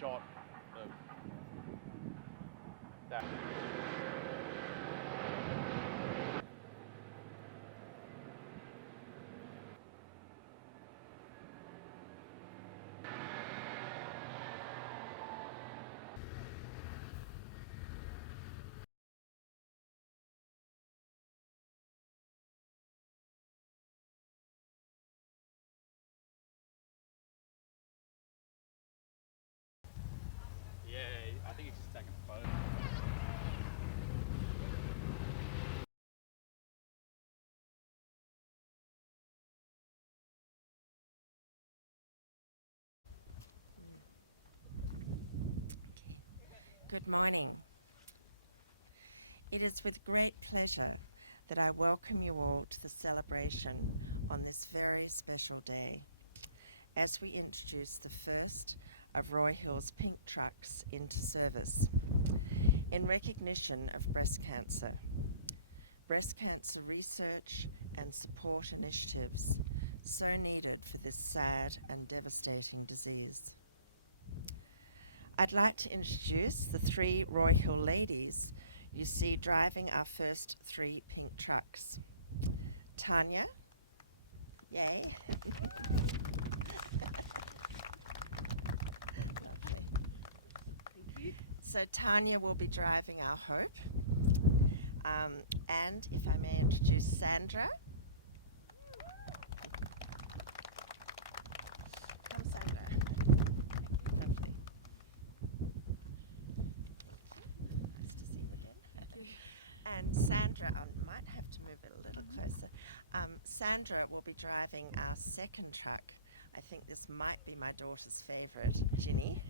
shot of that. Yeah, I think he's just taking a photo. Good morning. It is with great pleasure that I welcome you all to the celebration on this very special day as we introduce the first of Roy Hill's pink trucks into service in recognition of breast cancer research and support initiatives so needed for this sad and devastating disease. I'd like to introduce the three Roy Hill ladies you see driving our first three pink trucks. Tanya, yay. So Tanya will be driving our Hope. And if I may introduce Sandra. Come, Sandra. Lovely. Nice to see you again. And Sandra, I might have to move it a little closer. Sandra will be driving our second truck. I think this might be my daughter's favourite, Ginny.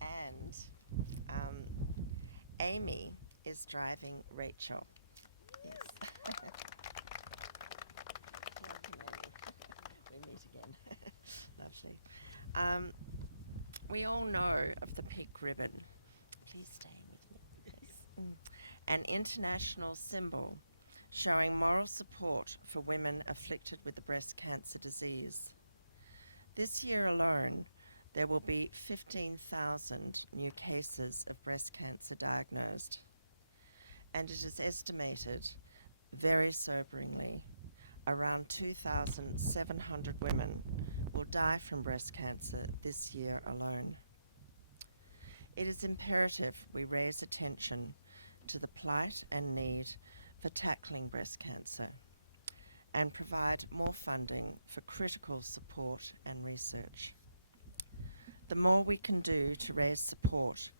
And Amy is driving Rachel. Yes. We meet again. Lovely. We all know of the pink ribbon. Please stay with me, please. An international symbol showing moral support for women afflicted with the breast cancer disease. This year alone, there will be 15,000 new cases of breast cancer diagnosed. And it is estimated, very soberingly, around 2,700 women will die from breast cancer this year alone. It is imperative we raise attention to the plight and need for tackling breast cancer and provide more funding for critical support and research. The more we can do to raise support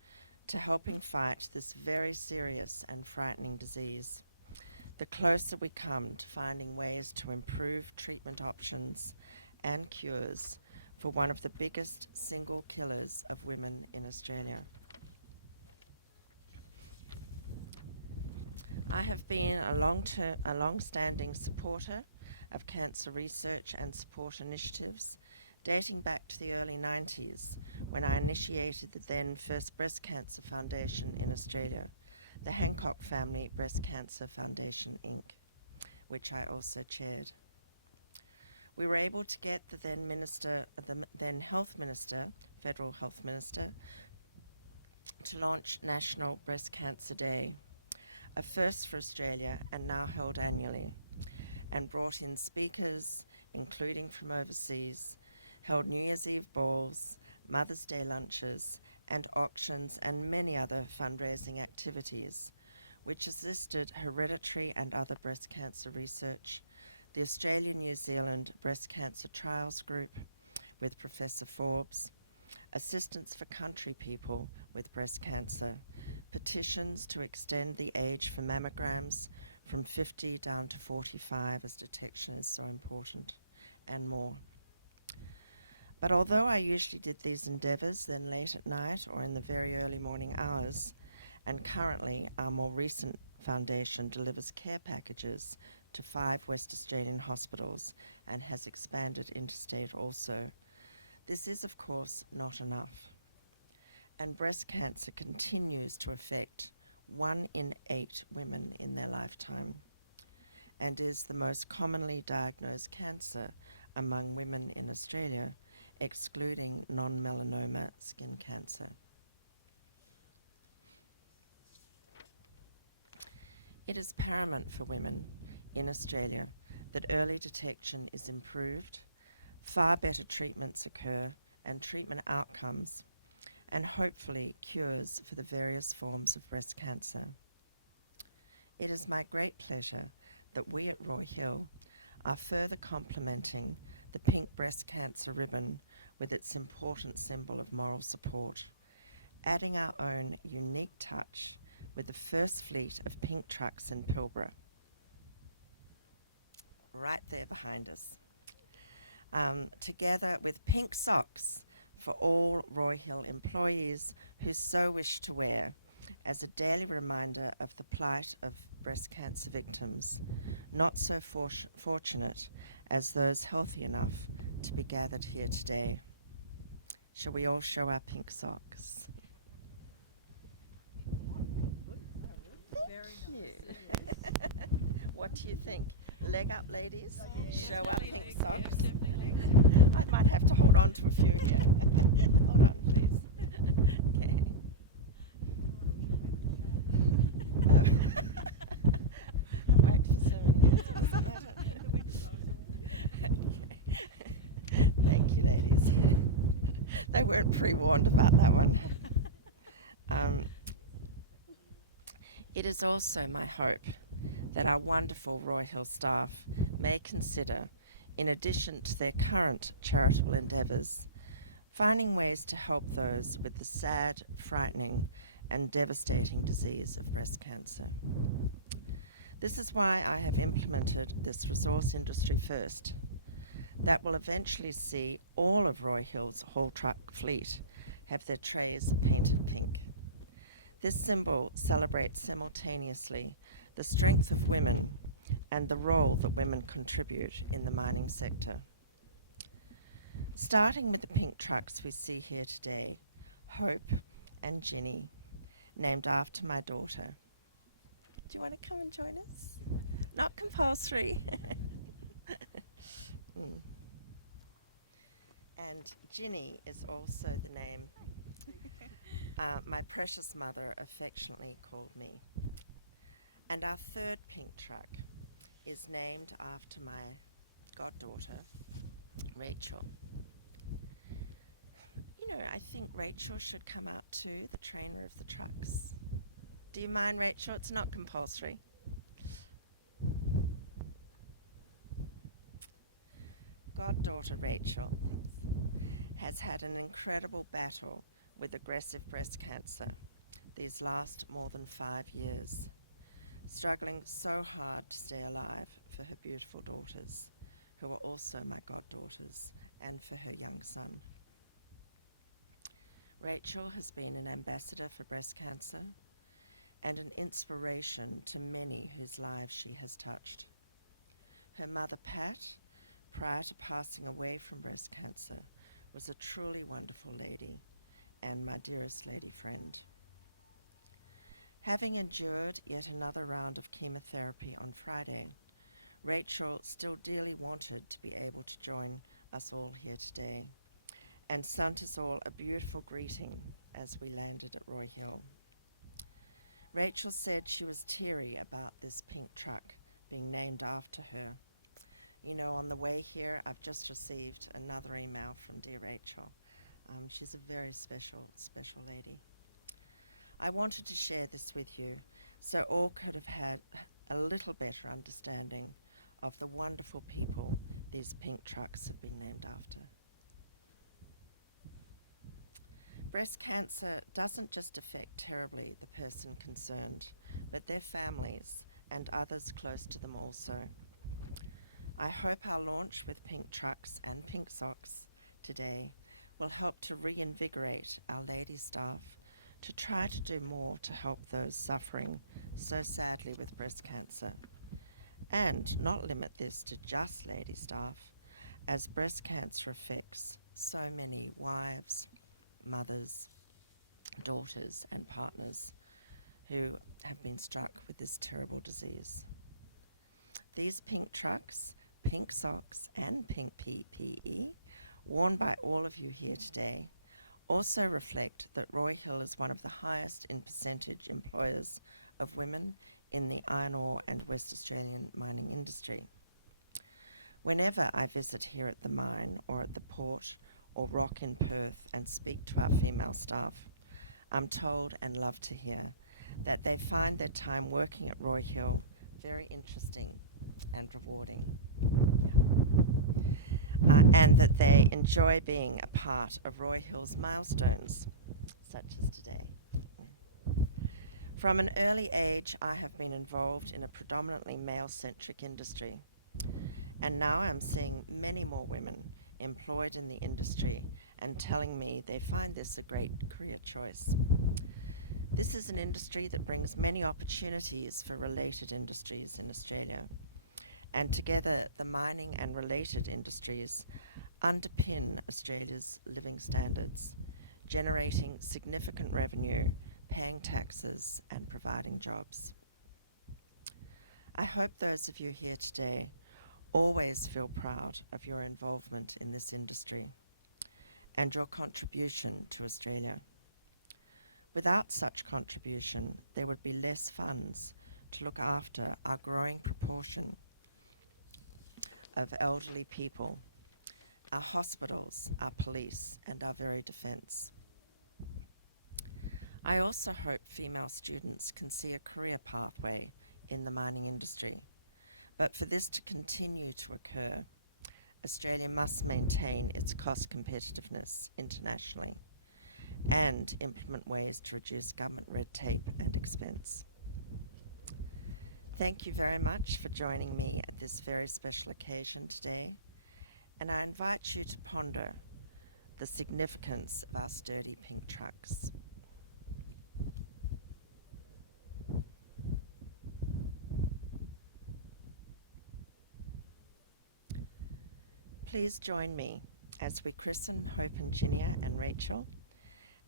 to helping fight this very serious and frightening disease, the closer we come to finding ways to improve treatment options and cures for one of the biggest single killers of women in Australia. I have been a long-standing supporter of cancer research and support initiatives dating back to the early 90s when I initiated the then first breast cancer foundation in Australia, the Hancock Family Breast Cancer Foundation, Inc., which I also chaired. We were able to get the then Health Minister, Federal Health Minister, to launch National Breast Cancer Day, a first for Australia and now held annually, and brought in speakers, including from overseas, held New Year's Eve balls, Mother's Day lunches, and auctions, and many other fundraising activities, which assisted hereditary and other breast cancer research, the Australian-New Zealand Breast Cancer Trials Group with Professor Forbes, assistance for country people with breast cancer, petitions to extend the age for mammograms from 50 down to 45 as detection is so important, and more. But although I usually did these endeavours then late at night or in the very early morning hours, and currently our more recent foundation delivers care packages to 5 West Australian hospitals and has expanded interstate also, this is of course not enough. And breast cancer continues to affect 1 in 8 women in their lifetime and is the most commonly diagnosed cancer among women in Australia, excluding non-melanoma skin cancer. It is paramount for women in Australia that early detection is improved, far better treatments occur, and treatment outcomes, and hopefully cures for the various forms of breast cancer. It is my great pleasure that we at Roy Hill are further complementing the pink breast cancer ribbon with its important symbol of moral support, adding our own unique touch with the first fleet of pink trucks in Pilbara, right there behind us, together with pink socks for all Roy Hill employees who so wish to wear, as a daily reminder of the plight of breast cancer victims, not so fortunate as those healthy enough to be gathered here today. Shall we all show our pink socks? Very What do you think? Leg up, ladies. Show our pink nice. socks. I might have to hold on to a few here. Hold on, please. Okay. Right, so thank you, ladies. They weren't pre-warned about that one. It is also my hope that our wonderful Roy Hill staff may consider, in addition to their current charitable endeavours, finding ways to help those with the sad, frightening and devastating disease of breast cancer. This is why I have implemented this resource industry first that will eventually see all of Roy Hill's whole truck fleet have their trays painted pink. This symbol celebrates simultaneously the strength of women and the role that women contribute in the mining sector. Starting with the pink trucks we see here today, Hope and Ginny, named after my daughter. Do you want to come and join us? Not compulsory. And Ginny is also the name my precious mother affectionately called me. And our third pink truck is named after my goddaughter, Rachel. You know, I think Rachel should come out too, the trainer of the trucks. Do you mind, Rachel? It's not compulsory. Goddaughter Rachel has had an incredible battle with aggressive breast cancer these last more than 5 years, struggling so hard to stay alive for her beautiful daughters, who are also my goddaughters, and for her young son. Rachel has been an ambassador for breast cancer and an inspiration to many whose lives she has touched. Her mother, Pat, prior to passing away from breast cancer, was a truly wonderful lady and my dearest lady friend. Having endured yet another round of chemotherapy on Friday, Rachel still dearly wanted to be able to join us all here today and sent us all a beautiful greeting as we landed at Roy Hill. Rachel said she was teary about this pink truck being named after her. You know, on the way here, I've just received another email from dear Rachel. She's a very special, special lady. I wanted to share this with you so all could have had a little better understanding of the wonderful people these pink trucks have been named after. Breast cancer doesn't just affect terribly the person concerned, but their families and others close to them also. I hope our launch with pink trucks and pink socks today will help to reinvigorate our lady staff to try to do more to help those suffering so sadly with breast cancer, and not limit this to just lady staff, as breast cancer affects so many wives, mothers, daughters and partners who have been struck with this terrible disease. These pink trucks pink socks and pink PPE worn by all of you here today also reflect that Roy Hill is one of the highest in percentage employers of women in the iron ore and West Australian mining industry. Whenever I visit here at the mine or at the port or Rock in Perth and speak to our female staff, I'm told and love to hear that they find their time working at Roy Hill very interesting and rewarding. And that they enjoy being a part of Roy Hill's milestones, such as today. From an early age, I have been involved in a predominantly male-centric industry, and now I'm seeing many more women employed in the industry and telling me they find this a great career choice. This is an industry that brings many opportunities for related industries in Australia, and together the mining and related industries underpin Australia's living standards, generating significant revenue, paying taxes and providing jobs. I hope those of you here today always feel proud of your involvement in this industry and your contribution to Australia. Without such contribution, there would be less funds to look after our growing proportion of elderly people, our hospitals, our police, and our very defence. I also hope female students can see a career pathway in the mining industry. But for this to continue to occur, Australia must maintain its cost competitiveness internationally and implement ways to reduce government red tape and expense. Thank you very much for joining me at this very special occasion today, and I invite you to ponder the significance of our sturdy pink trucks. Please join me as we christen Hope and Gina and Rachel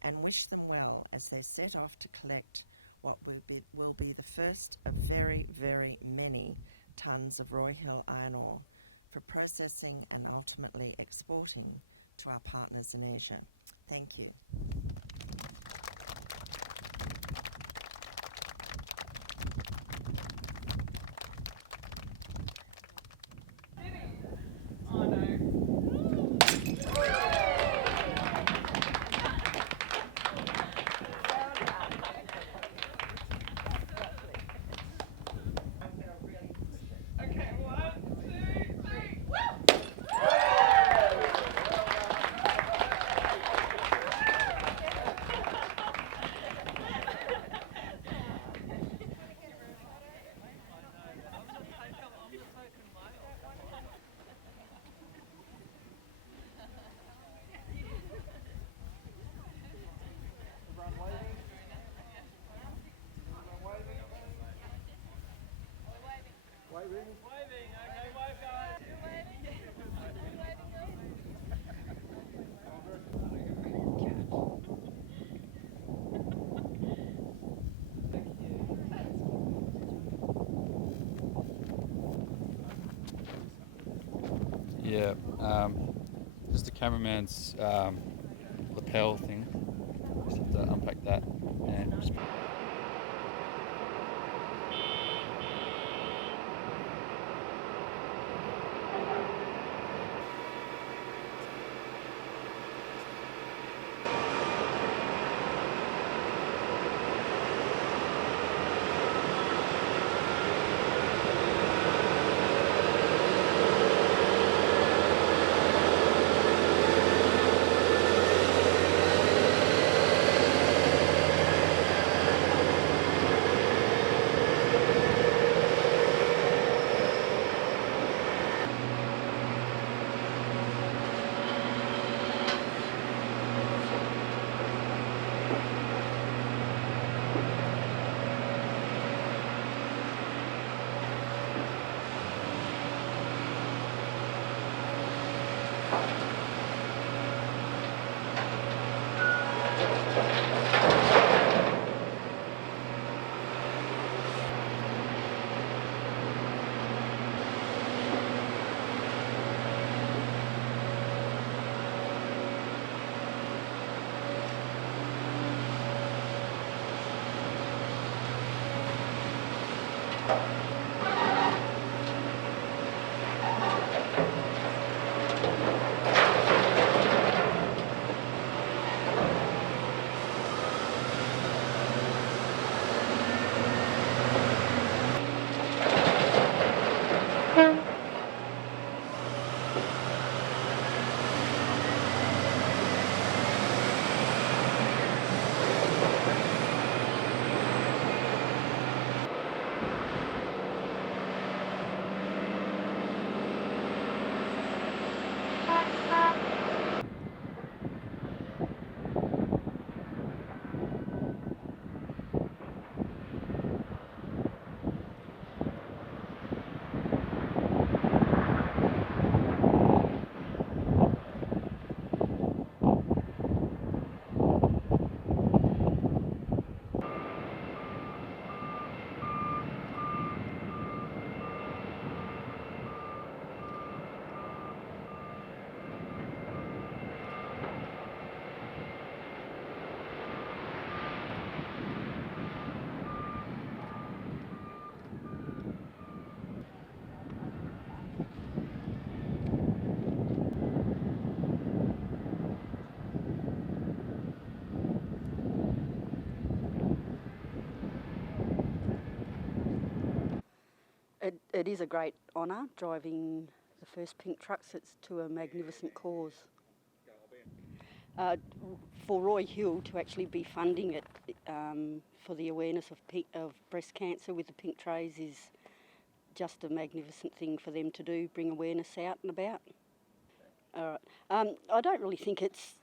and wish them well as they set off to collect what will be the first of very, very many tonnes of Roy Hill iron ore for processing and ultimately exporting to our partners in Asia. Thank you. Yeah, just the cameraman's lapel thing. Just have to unpack that and just it is a great honour driving the first pink trucks. It's to a magnificent cause. For Roy Hill to actually be funding it for the awareness of breast cancer with the pink trays is just a magnificent thing for them to do, bring awareness out and about. All right. I don't really think it's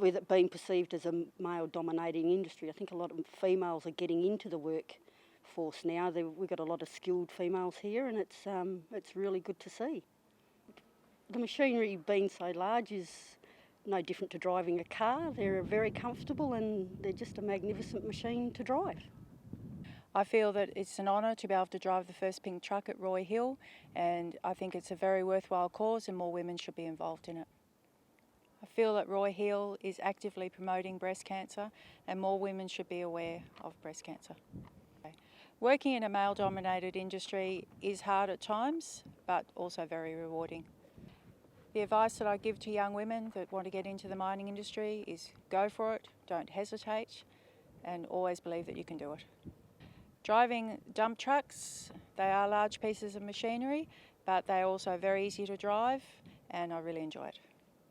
with it being perceived as a male-dominating industry. I think a lot of females are getting into the workforce now. We've got a lot of skilled females here, and it's really good to see. The machinery being so large is no different to driving a car. They're very comfortable and they're just a magnificent machine to drive. I feel that it's an honour to be able to drive the first pink truck at Roy Hill, and I think it's a very worthwhile cause and more women should be involved in it. I feel that Roy Hill is actively promoting breast cancer and more women should be aware of breast cancer. Working in a male-dominated industry is hard at times, but also very rewarding. The advice that I give to young women that want to get into the mining industry is go for it, don't hesitate, and always believe that you can do it. Driving dump trucks, they are large pieces of machinery, but they're also very easy to drive, and I really enjoy it.